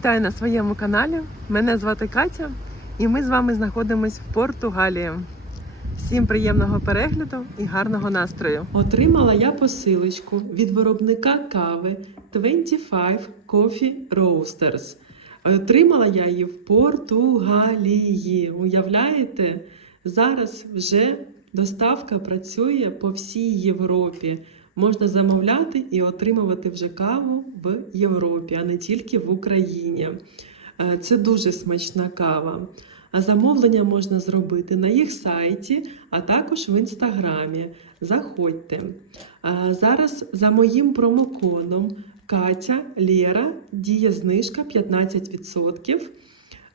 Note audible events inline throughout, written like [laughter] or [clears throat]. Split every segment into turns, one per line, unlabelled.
вітаю на своєму каналі. Мене звати Катя, і ми з вами знаходимось в Португалії. Всім приємного перегляду і гарного настрою. Отримала я посилочку від виробника кави 25 Coffee Roasters. Отримала я її в Португалії. Уявляєте? Зараз вже доставка працює по всій Європі. Можна замовляти і отримувати вже каву в Європі, а не тільки в Україні. Е, Це дуже смачна кава. А замовлення можна зробити на їх сайті, а також в інстаграмі. Заходьте. Е, Зараз за моїм промокодом Катя Лєра діє знижка 15%.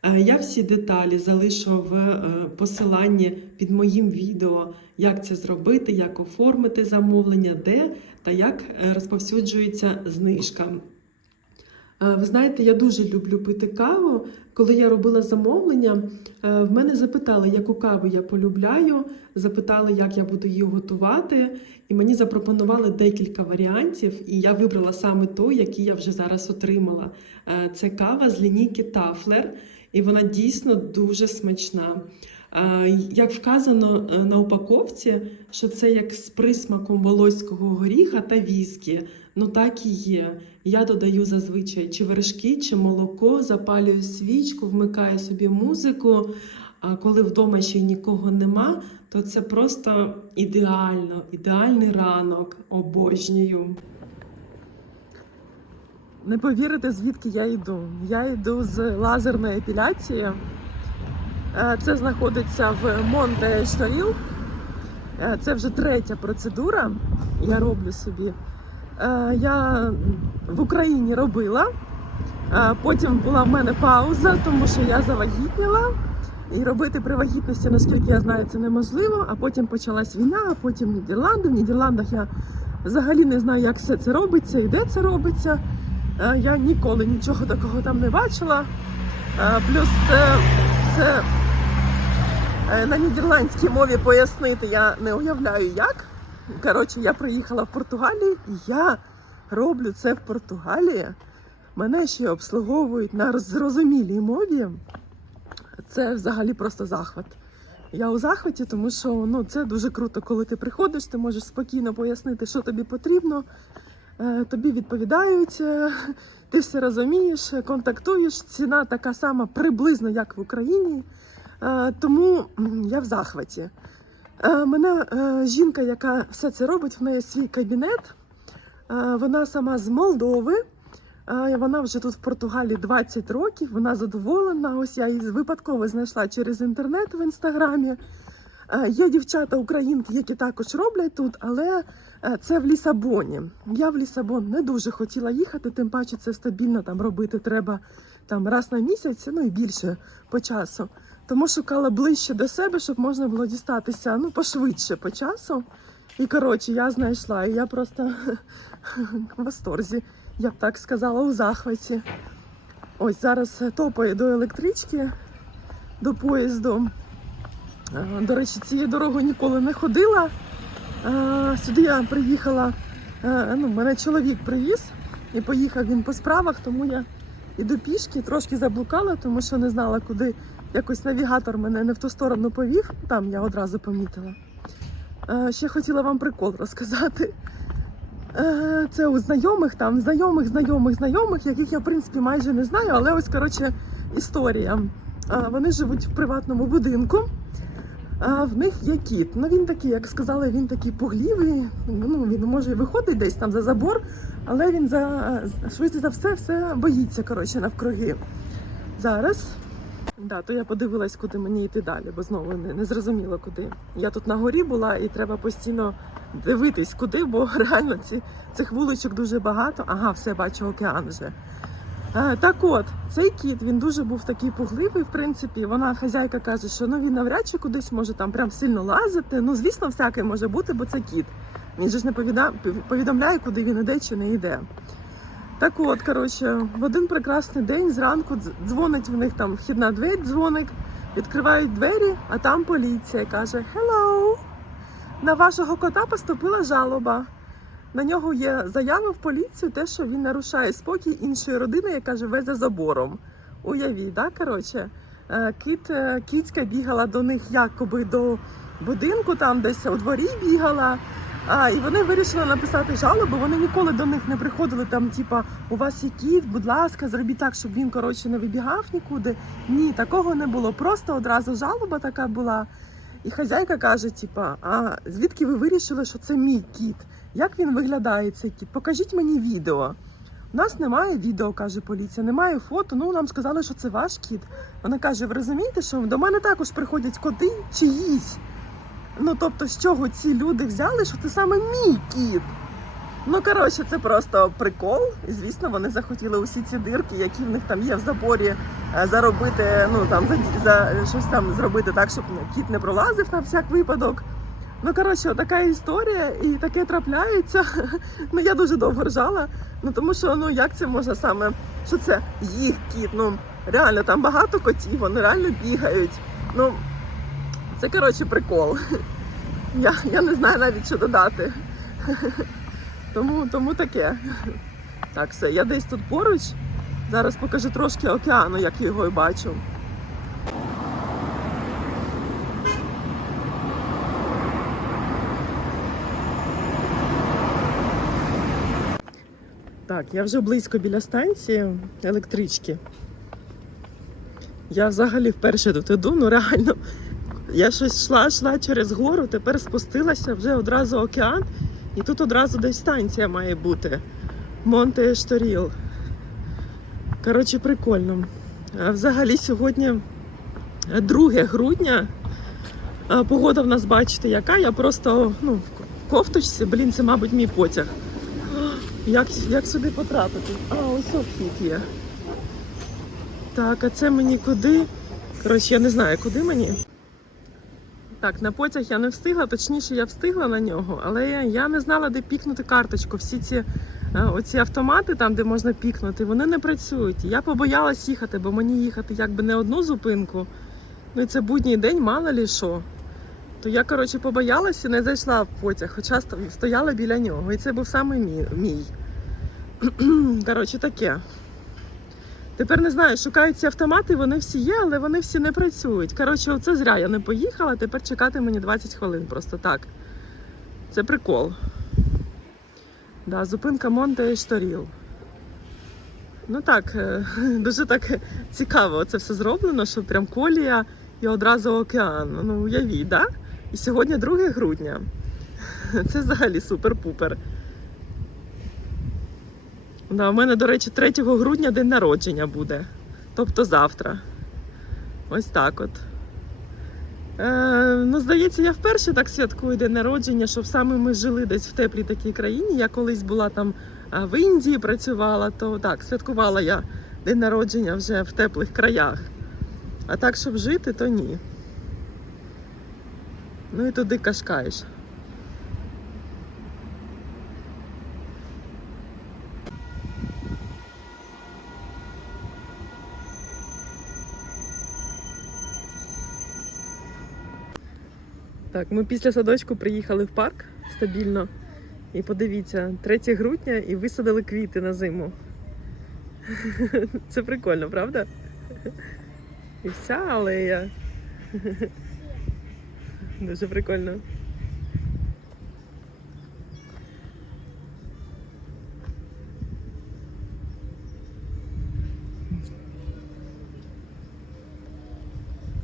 Е, Я всі деталі залишу в е, посиланні під моїм відео, як це зробити, як оформити замовлення, де та як е, розповсюджується знижка. Ви знаєте, я дуже люблю пити каву. Коли я робила замовлення, в мене запитали, яку каву я полюбляю, запитали, як я буду її готувати, і мені запропонували декілька варіантів, і я вибрала саме той, який я вже зараз отримала. Це кава з лінійки Тафлер, і вона дійсно дуже смачна. Як вказано е, на упаковці, що це як з присмаком волоського горіха та віскі. Ну так і є. Я додаю зазвичай чи вершки, чи молоко, запалюю свічку, вмикаю собі музику. А коли вдома ще й нікого нема, то це просто ідеально, ідеальний ранок. Обожнюю. Не повірите, звідки я йду. Я йду з лазерної епіляції. Е, Це знаходиться в Монте Шторіл. Е, Це вже третя процедура. Я роблю собі. Е, Я в Україні робила. Е, Потім була в мене пауза, тому що я завагітніла. І робити при вагітності, наскільки я знаю, це неможливо. А потім почалась війна, а потім Нідерланди. В Нідерландах я взагалі не знаю, як все це робиться і де це робиться. Е, Я ніколи нічого такого там не бачила. Е, Плюс це, це е, на нідерландській мові пояснити я не уявляю як. Коротше, я приїхала в Португалію і я роблю це в Португалії. Мене ще обслуговують на зрозумілій мові. Це взагалі просто захват. Я у захваті, тому що ну, це дуже круто, коли ти приходиш, ти можеш спокійно пояснити, що тобі потрібно. Е, Тобі відповідають, е, [laughs] ти все розумієш, контактуєш. Ціна така сама приблизно, як в Україні. Е, Тому я в захваті. Мене жінка, яка все це робить, в неї свій кабінет. Вона сама з Молдови. Вона вже тут в Португалії 20 років. Вона задоволена. Ось я її випадково знайшла через інтернет в інстаграмі. Е, Є дівчата українки, які також роблять тут, але е, це в Лісабоні. Я в Лісабон не дуже хотіла їхати, тим паче це стабільно там робити треба там раз на місяць, ну і більше по часу. Тому шукала ближче до себе, щоб можна було дістатися ну пошвидше по часу. І коротше, я знайшла, і я просто [laughs] в восторзі, я б так сказала, у захваті. Ось зараз топаю до електрички, до поїзду. Е, До речі, цією дорогою ніколи не ходила. Е, Сюди я приїхала, е, ну, мене чоловік привіз і поїхав він по справах, тому я іду пішки, трошки заблукала, тому що не знала, куди якось навігатор мене не в ту сторону повів. Там я одразу помітила. Ще хотіла вам прикол розказати. Це у знайомих, там знайомих, знайомих, знайомих, яких я в принципі майже не знаю, але ось коротше історія. Вони живуть в приватному будинку. А в них є кіт. Ну він такий, як сказали, він такий пуглівий. Ну він може виходить десь там за забор, але він за швидше за все все боїться коротше навкруги. Зараз. Да, то я подивилась, куди мені йти далі, бо знову не, не зрозуміла куди. Я тут на горі була і треба постійно дивитись, куди, бо [laughs] реально ці, цих вуличок дуже багато. Ага, все бачу океан вже. Е, Так от, цей кіт він дуже був такий пугливий, в принципі. Вона хазяйка каже, що ну він навряд чи кудись може там прям сильно лазити. Ну, звісно, всяке може бути, бо це кіт. Він же ж не повідомляє, куди він іде чи не йде. Так от, коротше, в один прекрасний день зранку дзвонить в них там вхідна двері, дзвоник, відкривають двері, а там поліція каже: Hello! На вашого кота поступила жалоба. На нього є заява в поліцію, те, що він нарушає спокій іншої родини, яка живе за забором. Уявіть, да, коротше, Е, кіт, е, кіцька бігала до них якоби до будинку, там десь у дворі бігала. А, і вони вирішили написати жалобу. Вони ніколи до них не приходили там, типа, у вас є кіт, будь ласка, зробіть так, щоб він коротше не вибігав нікуди. Ні, такого не було. Просто одразу жалоба така була. І хазяйка каже: типа, а звідки ви вирішили, що це мій кіт? Як він виглядає цей кіт? Покажіть мені відео. У нас немає відео, каже поліція, немає фото. Ну нам сказали, що це ваш кіт. Вона каже: ви розумієте, що до мене також приходять коти чиїсь. Ну тобто, з чого ці люди взяли, що це саме мій кіт? Ну коротше, це просто прикол. І звісно, вони захотіли усі ці дирки, які в них там є в заборі, е, заробити, ну там за, за щось там зробити так, щоб кіт не пролазив на всяк випадок. Ну коротше, така історія, і таке трапляється. [laughs] Ну я дуже довго ржала. Ну тому що ну як це можна саме, що це їх кіт? Ну реально там багато котів, вони реально бігають. Ну це коротше прикол. [laughs] Я, я не знаю навіть що додати. [laughs] Тому, тому таке. Так, все, я десь тут поруч. Зараз покажу трошки океану, як його і бачу. Так, я вже близько біля станції електрички. Я взагалі вперше тут іду, ну реально. Я щось йшла, йшла через гору, тепер спустилася вже одразу океан, і тут одразу десь станція має бути. Монте Ешторіл. Коротше, прикольно. А взагалі сьогодні 2 грудня. Погода в нас, бачите, яка. Я просто ну, в кофточці, блін, це, мабуть, мій потяг. Як, як сюди потрапити? А, ось вхід є. Так, а це мені куди? Коротше, я не знаю, куди мені. Так, на потяг я не встигла, точніше, я встигла на нього, але я, не знала, де пікнути карточку. Всі ці е, оці автомати, там, де можна пікнути, вони не працюють. Я побоялась їхати, бо мені їхати якби не одну зупинку. Ну і це будній день, мало лі що. То я, коротше, побоялася і не зайшла в потяг, хоча стояла біля нього. І це був саме мій. [clears throat] Коротше, таке. Тепер не знаю, шукають ці автомати, вони всі є, але вони всі не працюють. Коротше, оце зря я не поїхала, тепер чекати мені 20 хвилин просто так. Це прикол. Да, зупинка Монте Ешторіл. Ну так, е, [laughs] дуже так цікаво це все зроблено, що прям колія і одразу океан. Ну, уявіть, да? І сьогодні 2 грудня. [laughs] Це взагалі супер-пупер. Да, у мене, до речі, 3 грудня день народження буде. Тобто завтра. Ось так от. Е, ну, здається, я вперше так святкую день народження, щоб саме ми жили десь в теплій такій країні. Я колись була там в Індії, працювала, то так, святкувала я день народження вже в теплих краях. А так, щоб жити, то ні. Ну і туди кашкаєш. Так, ми після садочку приїхали в парк стабільно. І подивіться, 3 грудня і висадили квіти на зиму. [laughs] Це прикольно, правда? І вся алея. [laughs] Дуже прикольно.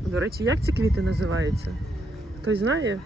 До речі, як ці квіти називаються? Хтось знає?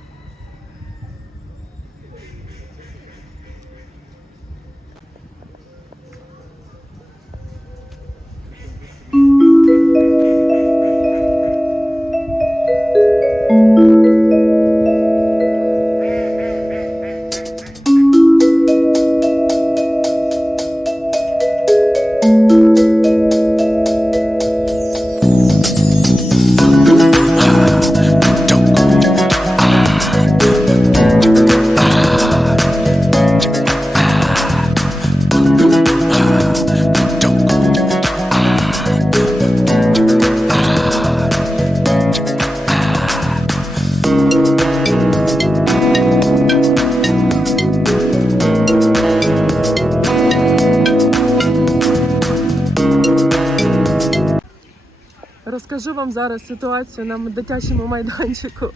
Покажу вам зараз ситуацію на дитячому майданчику.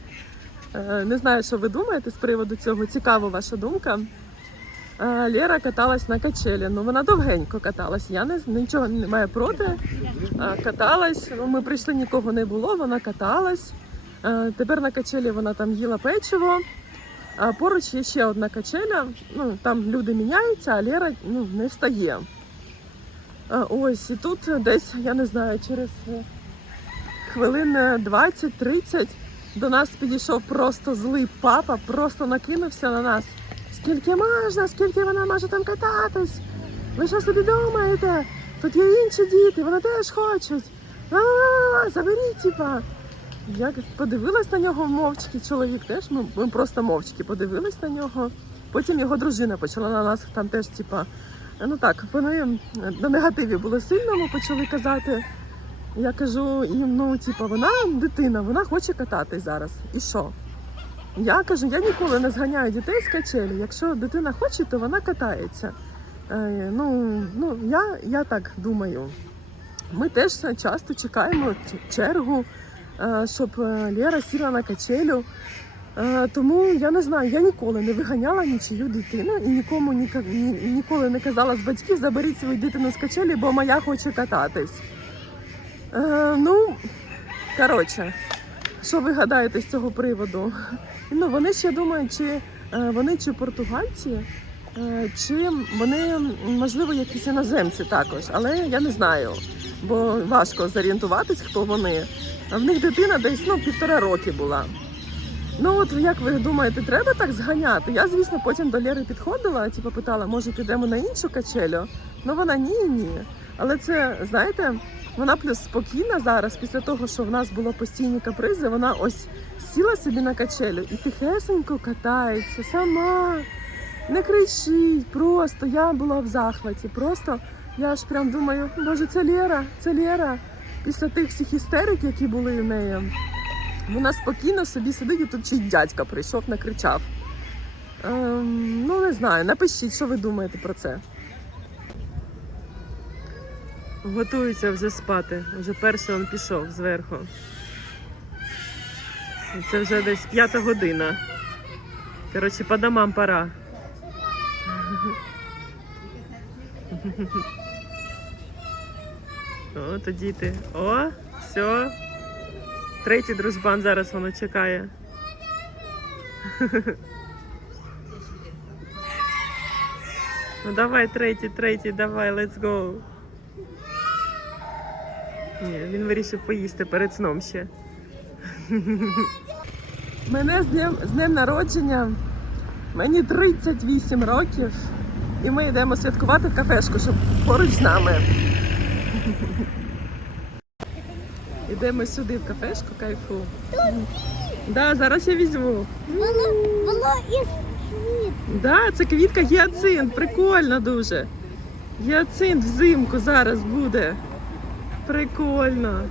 Е, Не знаю, що ви думаєте з приводу цього. Цікава ваша думка. Е, Лера каталась на качелі. Ну вона довгенько каталась. Я не нічого не маю проти. Е, Каталась. Ну, ми прийшли, нікого не було. Вона каталась. Тепер на качелі вона там їла печиво. А поруч є ще одна качеля. Ну там люди міняються, а Лера ну, не встає. Ось і тут десь, я не знаю, через хвилин е, 20-30 до нас підійшов просто злий папа, просто накинувся на нас. Скільки можна, скільки вона може там кататись? Ви що собі думаєте? Тут є інші діти, вони теж хочуть. А, заберіть, типа. Я подивилась на нього мовчки, чоловік теж. Ми, ми просто мовчки подивились на нього. Потім його дружина почала на нас там теж, типа, ну так, вони на негативі були сильному, почали казати. Я кажу їм, ну, типа, вона дитина, вона хоче кататись зараз. І що? Я кажу, я ніколи не зганяю дітей з качелі. Якщо дитина хоче, то вона катається. Е, ну, ну я, я так думаю. Ми теж часто чекаємо чергу, е, щоб е, Лера сіла на качелю. Е, Тому я не знаю, я ніколи не виганяла нічию дитину і нікому ніка- ні, ніколи не казала з батьків заберіть свою дитину з качелі, бо моя хоче кататись. Е, ну, коротше, що ви гадаєте з цього приводу? Ну, вони ще думають, чи е, вони чи португальці, е, чи вони, можливо, якісь іноземці також, але я не знаю, бо важко зорієнтуватись, хто вони. В них дитина десь ну, півтора роки була. Ну от як ви думаєте, треба так зганяти? Я, звісно, потім до Лєри підходила, типу питала, може підемо на іншу качелю? Ну вона ні, ні. Але це, знаєте, вона плюс спокійна зараз, після того, що в нас було постійні капризи, вона ось сіла собі на качелю і тихесенько катається сама. Не кричить, просто я була в захваті. Просто я ж прям думаю, боже, це Лєра, це Лєра. Після тих всіх істерик, які були в неї, вона спокійно собі сидить, і тут ще й дядька прийшов, накричав. Ем, ну, не знаю, напишіть, що ви думаєте про це. Готується вже спати. Вже перший він пішов зверху. Це вже десь п'ята година. Коротше, по домам пора. О, то діти. О, все. Третій дружбан зараз воно чекає. Ну давай, третій, третій, давай, let's go. Ні, він вирішив поїсти перед сном ще. Мене з днем, з днем народження. Мені 38 років. І ми йдемо святкувати в кафешку, щоб поруч з нами. Йдемо сюди в кафешку, кайфу. Да, зараз я візьму.
Воно, воно із квіт.
Да, це квітка гіацинт, прикольно дуже. Гіацинт взимку зараз буде. Прикольно.